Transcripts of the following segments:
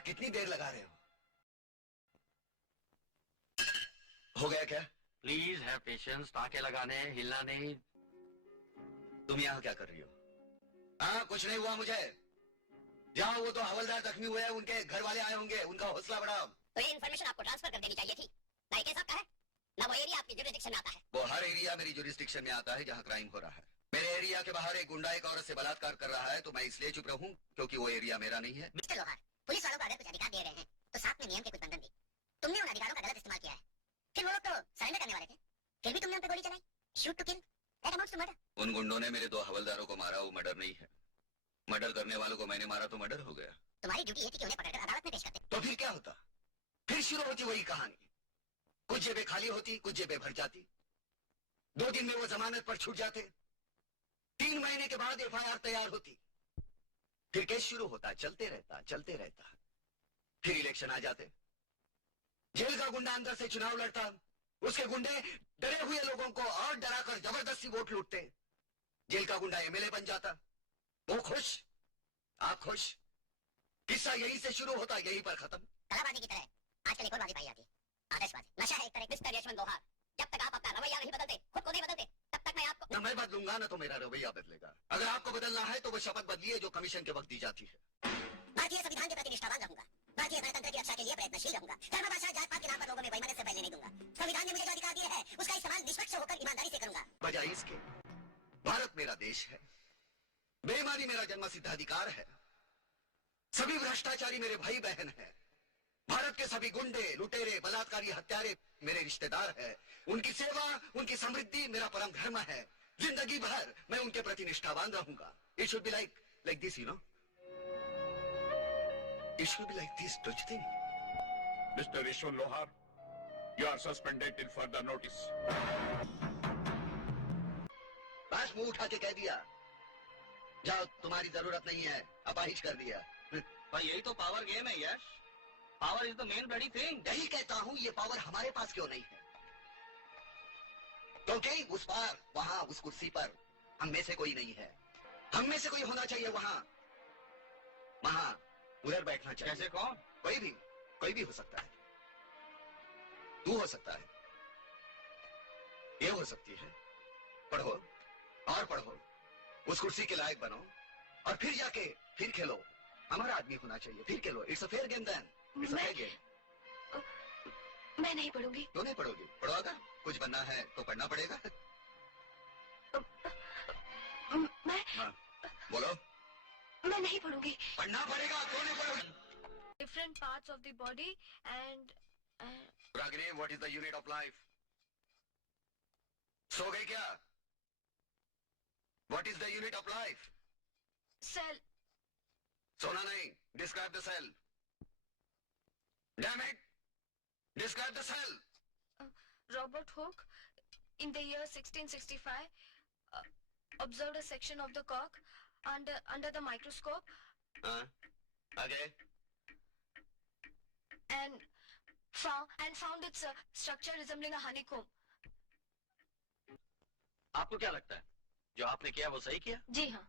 कितनी देर लगा रहे हो गया क्या? Please have patience. टाके लगाने, हिलना नहीं। तुम यहाँ क्या कर रही हो? हाँ, कुछ नहीं हुआ मुझे। जाओ, वो तो हवलदार जख्मी हुए हैं, उनके घर वाले आए होंगे, उनका हौसला बढ़ाओ। तो ये इन्फॉर्मेशन आपको ट्रांसफर कर देनी चाहिए थी। ना ये केस आपका है, ना वो एरिया आपकी जुरिस्डिक्शन में आता है। वो हर एरिया मेरी जुरिस्डिक्शन में आता है जहाँ क्राइम हो रहा है। मेरे एरिया के बाहर एक गुंडा एक औरत से बलात्कार कर रहा है, तो मैं इसलिए चुप रहूं क्योंकि वो एरिया मेरा नहीं है। मिस्टर लोहार, पुलिस वालों को अगर कुछ अधिकार दे रहे हैं तो साथ में नियम के कुछ बंधन भी। तुमने उन अधिकारों का गलत इस्तेमाल किया है। फिर वो लोग तो सरेंडर करने वाले थे, फिर भी तुमने उन पर गोली चलाई। Shoot to kill, that amounts to murder. उन गुंडों ने मेरे 2 हवलदारों को मारा, वो मर्डर नहीं है। मर्डर करने वालों को मैंने मारा तो मर्डर हो गया। तुम्हारी ड्यूटी ये थी कि उन्हें पकड़कर अदालत में पेश करते। तो फिर क्या होता? फिर शुरू होती वही कहानी। कुछ जेबें खाली होती, कुछ जेबें भर जाती। 2 दिन में वो जमानत पर छूट जाते। 3 महीने के बाद एफआईआर तैयार होती। फिर केस शुरू होता, चलते रहता चलते रहता। फिर इलेक्शन आ जाते, जेल का गुंडा अंदर से चुनाव लड़ता, उसके गुंडे डरे हुए लोगों को और डराकर जबरदस्ती वोट लूटते। जेल का गुंडा एमएलए बन जाता। वो खुश, आप खुश। किस्सा यहीं से शुरू होता, यहीं पर खत्म। कलाबाजी की तरह आजकल एक और बाजी पाई जाती है, आदर्शवादी। नशा है एक तरह। मिस्टर यशवंत लोहार, जब तक आप अपना रवैया नहीं बदलते, खुद को नहीं बदलते, तब तक मैं आपको। न मैं बदलूंगा न तो मेरा रवैया बदलेगा। अगर आपको बदलना है तो वो शपथ बदलिए जो कमीशन के वक्त दी जाती है। भारतीय संविधान के प्रति निष्ठावान रहूंगा, भारतीय गणतंत्र की रक्षा के लिए प्रयत्नशील रहूंगा, धर्म भाषा जात पात के नाम पर लोगों में वैमनस्य से फैलने नहीं दूंगा। संविधान ने मुझे जो अधिकार दिए हैं उसका इस्तेमाल निष्पक्ष होकर ईमानदारी से करूंगा। बजाय इसके, भारत मेरा देश है, बेईमानी मेरा जन्मसिद्ध अधिकार है, सभी भ्रष्टाचारी मेरे भाई बहन हैं, भारत के सभी गुंडे लुटेरे बलात्कारी हत्यारे मेरे रिश्तेदार हैं। उनकी सेवा, उनकी समृद्धि मेरा परम धर्म है। जिंदगी भर मैं उनके प्रति निष्ठावान रहूंगा। It should be like this, you know, it should be like this, don't you think? Mr. Ishwan Lohar, you are suspended till further notice. बस मुंह उठा के कह दिया, जाओ, तुम्हारी जरूरत नहीं है, अपाहिज कर दिया। भाई यही तो पावर गेम है Yash. Power is the main bloody thing. यही कहता हूं, ये पावर हमारे पास क्यों नहीं है? क्योंकि उस पार, वहां, उस कुर्सी पर हम में से कोई नहीं है। हम में से कोई होना चाहिए वहां, वहां उधर बैठना चाहिए। कैसे? कौन? कोई भी हो सकता है। तू हो सकता है, ये हो सकती है। पढ़ो और पढ़ो, उस कुर्सी के लायक बनो, और फिर जाके फिर खेलो। हमारा आदमी होना चाहिए, फिर खेलो। It's a fair game then. It's a fair game. मैं नहीं पढ़ूंगी। क्यों नहीं पढ़ोगी? पढ़ो, अगर कुछ बनना है तो पढ़ना पड़ेगा। मैं हाँ, बोलो। मैं नहीं पढ़ूंगी। पढ़ना पड़ेगा, क्यों नहीं पढ़ोगी? Different parts of the body and Ragini, what is the unit of life? सो गई क्या? What is the unit of life? cell. सोना नहीं, describe the cell. Damn it, describe the cell. Robert Hooke, in the year 1665, observed a section of the cock under the microscope आगे। and found its structure resembling a honeycomb. आपको क्या लगता है जो आपने किया वो सही किया? जी हाँ।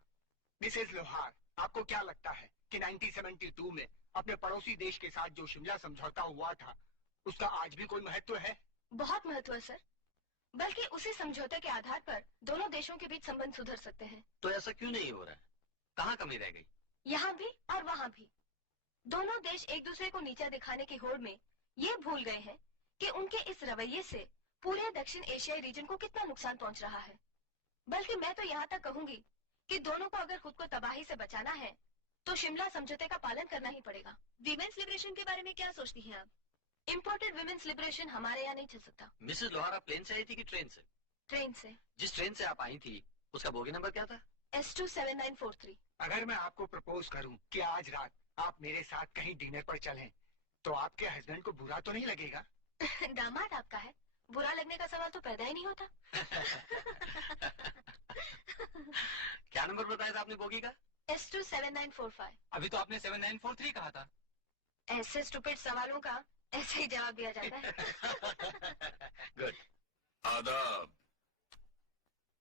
मिसेज लोहार, आपको क्या लगता है कि 1972 में अपने पड़ोसी देश के साथ जो शिमला समझौता हुआ था उसका आज भी कोई महत्व है? बहुत महत्व है सर। बल्कि उसी समझौते के आधार पर दोनों देशों के बीच संबंध सुधर सकते हैं। तो ऐसा क्यों नहीं हो रहा है? कहाँ कमी रह गई? यहाँ भी और वहाँ भी। दोनों देश एक दूसरे को नीचा दिखाने की होड़ में ये भूल गए हैं कि उनके इस रवैये से पूरे दक्षिण एशियाई रीजन को कितना नुकसान पहुंच रहा है। बल्कि मैं तो यहाँ तक कहूंगी कि दोनों को अगर खुद को तबाही से बचाना है तो शिमला समझौते का पालन करना ही पड़ेगा। विमेन्स लिबरेशन के बारे में क्या सोचती हैं आप? इम्पोर्टेड विमेन्स लिबरेशन हमारे यहाँ नहीं चल सकता। मिसेस लोहार, आप प्लेन से आई थी कि ट्रेन से? ट्रेन से। जिस ट्रेन से आप आई थी उसका बोगी नंबर क्या था? S27943। अगर मैं आपको प्रपोज करूं कि आज रात आप मेरे साथ कहीं डिनर पर चलें, तो आपके हस्बैंड को बुरा तो नहीं लगेगा? दामाद आपका है, बुरा लगने का सवाल तो पैदा ही नहीं होता। क्या नंबर बताया था आपने बोगी का? S27945। अभी तो आपने 7943 कहा था। ऐसे स्टूपिड सवालों का ऐसे ही जवाब दिया जाता है। गुड। आदाब।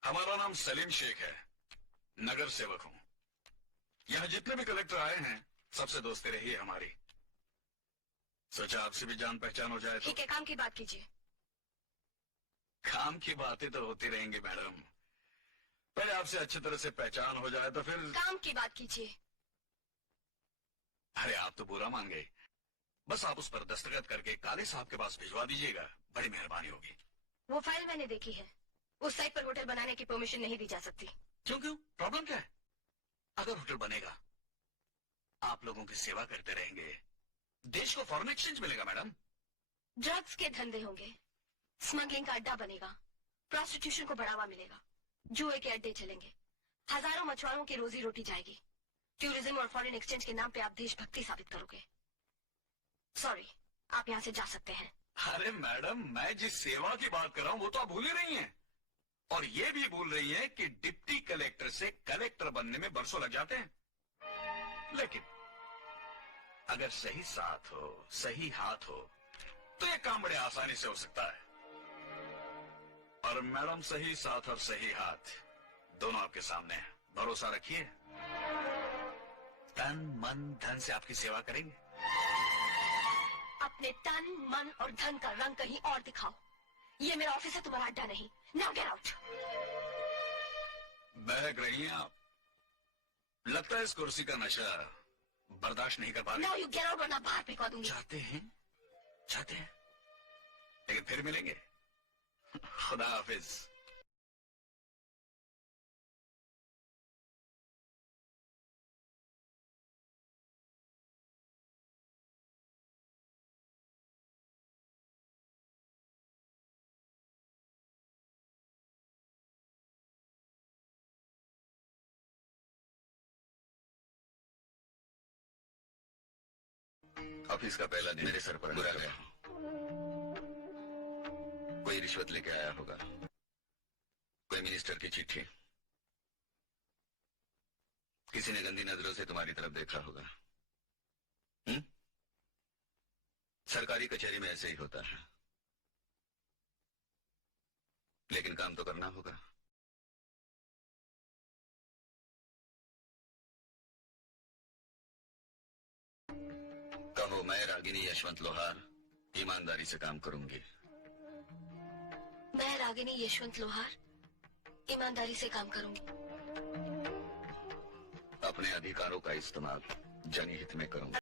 हमारा नाम सलीम शेख है, नगर सेवक हूं। यहाँ जितने भी कलेक्टर आए हैं सबसे दोस्ती रही है हमारी। सोचा आपसे भी जान पहचान हो जाए तो। ठीक है, काम की बात कीजिए। काम की बातें तो होती रहेंगी मैडम, पहले आपसे अच्छी तरह से पहचान हो जाए तो फिर। काम की बात कीजिए। अरे आप तो बुरा मान गए, बस आप उस पर दस्तखत करके काले साहब के पास भिजवा दीजिएगा, बड़ी मेहरबानी होगी। वो फाइल मैंने देखी है, उस साइट पर होटल बनाने की परमिशन नहीं दी जा सकती। क्यों प्रॉब्लम क्या है? अगर होटल बनेगा, आप लोगों की सेवा करते रहेंगे, देश को फॉरेन एक्सचेंज मिलेगा मैडम। ड्रग्स के धंधे होंगे, स्मगलिंग का अड्डा बनेगा, प्रोस्टिट्यूशन को बढ़ावा मिलेगा, जुए के अड्डे चलेंगे, हजारों मछुआरों की रोजी रोटी जाएगी। टूरिज्म और फॉरेन एक्सचेंज के नाम पे आप देशभक्ति साबित करोगे। सॉरी, आप यहाँ से जा सकते हैं। अरे मैडम, मैं जिस सेवा की बात कर रहा हूँ वो तो आप भूल ही रही हैं, और ये भी भूल रही हैं कि डिप्टी कलेक्टर से कलेक्टर बनने में बरसों लग जाते हैं। लेकिन अगर सही साथ हो, सही हाथ हो, तो ये काम बड़े आसानी से हो सकता है। और मैडम, सही साथ और सही हाथ दोनों आपके सामने है, भरोसा रखिए। तन मन धन से आपकी सेवा करेंगे। अपने तन मन और धन का रंग कहीं और दिखाओ। ये मेरा ऑफिस है, तुम्हारा अड्डा नहीं। Now get out. बहक रही हैं आप, लगता है इस कुर्सी का नशा बर्दाश्त नहीं कर पा रही। नाउ यू गेट आउट, वरना बाहर फेंकवा दूंगी। चाहते हैं, लेकिन फिर मिलेंगे। खुदा हाफिज। ऑफिस का पहला दिन मेरे सर पर बुरा गया। कोई रिश्वत लेके आया होगा, कोई मिनिस्टर की चिट्ठी, किसी ने गंदी नजरों से तुम्हारी तरफ देखा होगा। सरकारी कचहरी में ऐसे ही होता है, लेकिन काम तो करना होगा। कहो, मैं रागिनी यशवंत लोहार ईमानदारी से काम करूंगी। मैं रागिनी यशवंत लोहार ईमानदारी से काम करूंगी। अपने अधिकारों का इस्तेमाल जनहित में करूंगी।